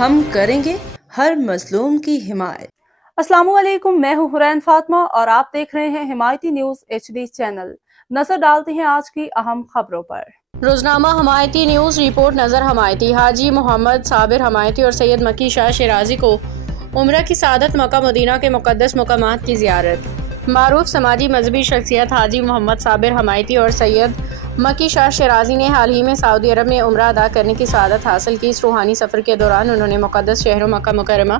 ہم کریں گے ہر مظلوم کی حمایت۔ السلام علیکم، میں ہوں حرین فاطمہ اور آپ دیکھ رہے ہیں حمایتی نیوز HD چینل۔ نظر ڈالتے ہیں آج کی اہم خبروں پر۔ روزنامہ حمایتی نیوز رپورٹ نظر حمایتی حاجی محمد صابر حمایتی اور سید مکی شاہ شیرازی کو عمرہ کی سعادت مکہ مدینہ کے مقدس مقامات کی زیارت۔ معروف سماجی مذہبی شخصیت حاجی محمد صابر حمایتی اور سید مکی شاہ شیرازی نے حال ہی میں سعودی عرب میں عمرہ ادا کرنے کی سعادت حاصل کی۔ اس روحانی سفر کے دوران انہوں نے مقدس شہر مکہ مکرمہ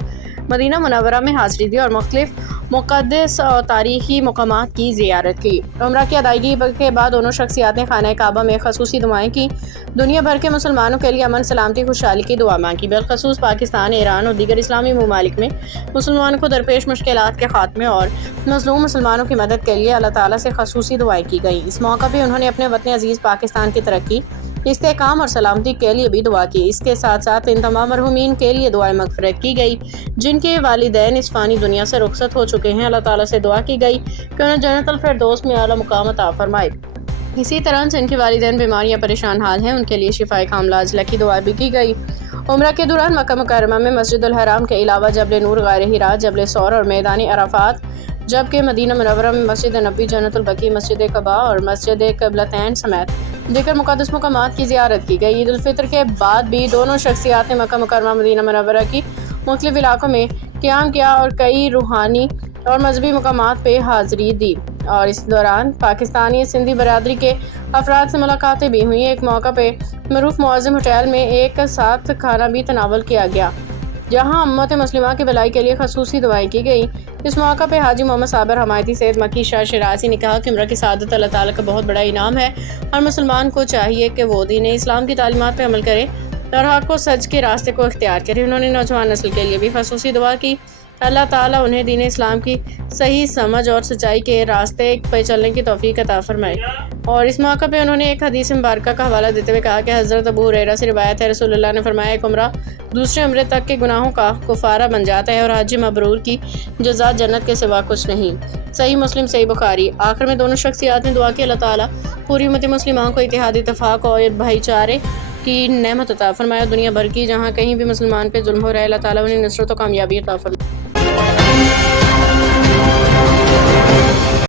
مدینہ منورہ میں حاضری دی اور مختلف مقدس اور تاریخی مقامات کی زیارت کی۔ عمرہ کی ادائیگی کے بعد دونوں شخصیات نے خانہ کعبہ میں خصوصی دعائیں کی، دنیا بھر کے مسلمانوں کے لیے امن، سلامتی، خوشحالی کی دعا مانگی۔ بالخصوص پاکستان، ایران اور دیگر اسلامی ممالک میں مسلمانوں کو درپیش مشکلات کے خاتمے اور مظلوم مسلمانوں کی مدد کے لیے اللہ تعالیٰ سے خصوصی دعائیں کی گئیں۔ اس موقع پہ انہوں نے اپنے وطن عزیز پاکستان کی ترقی، استحکام اور سلامتی کے لیے بھی دعا کی۔ اس کے ساتھ ساتھ ان تمام مرحومین کے لیے دعائیں مغفرت کی گئی جن کے والدین اس فانی دنیا سے رخصت ہو چکے ہیں۔ اللہ تعالیٰ سے دعا کی گئی کہ انہیں جنت الفردوس میں اعلیٰ مقام عطا فرمائے۔ اسی طرح جن کے والدین بیماریاں پریشان حال ہیں ان کے لیے شفائے کاملہ عاجلہ کی دعائیں بھی کی گئی۔ عمرہ کے دوران مکہ مکرمہ میں مسجد الحرام کے علاوہ جبل نور، غار حرا، جبل ثور اور میدان عرفات، جبکہ مدینہ منورہ میں مسجد نبوی، جنت البقیع، مسجد قباء اور مسجد قبلتین سمیت دیگر مقدس مقامات کی زیارت کی گئی۔ عید الفطر کے بعد بھی دونوں شخصیات نے مکہ مکرمہ مدینہ منورہ کی مختلف علاقوں میں قیام کیا اور کئی روحانی اور مذہبی مقامات پہ حاضری دی، اور اس دوران پاکستانی سندھی برادری کے افراد سے ملاقاتیں بھی ہوئیں۔ ایک موقع پہ معروف معظم ہوٹل میں ایک ساتھ کھانا بھی تناول کیا گیا جہاں امت مسلمہ کی بھلائی کے لیے خصوصی دعائیں کی گئیں۔ اس موقع پہ حاجی محمد صابر حمایتی سید مکی شاہ شیرازی نے کہا کہ عمرہ کی سعادت اللہ تعالیٰ کا بہت بڑا انعام ہے۔ ہر مسلمان کو چاہیے کہ وہ دین اسلام کی تعلیمات پہ عمل کرے اور حق و سچ کے راستے کو اختیار کرے۔ انہوں نے نوجوان نسل کے لیے بھی خصوصی دعا کی، اللہ تعالیٰ انہیں دین اسلام کی صحیح سمجھ اور سچائی کے راستے پہ چلنے کی توفیق عطا فرمائے۔ اور اس موقع پہ انہوں نے ایک حدیث مبارکہ کا حوالہ دیتے ہوئے کہا کہ حضرت ابو ہریرہ سے روایت ہے، رسول اللہ نے فرمایا ایک عمرہ دوسرے عمرے تک کے گناہوں کا کفارہ بن جاتا ہے اور حج مبرور کی جزا جنت کے سوا کچھ نہیں۔ صحیح مسلم، صحیح بخاری۔ آخر میں دونوں شخصیات نے دعا کی اللہ تعالیٰ پوری امت مسلمان کو اتحاد، اتفاق اور بھائی چارے کی نعمت عطا فرمایا۔ دنیا بھر کی جہاں کہیں بھی مسلمان پہ ظلم ہو رہا ہے اللہ تعالیٰ انہیں نصرت و کامیابی عطا فرمائے۔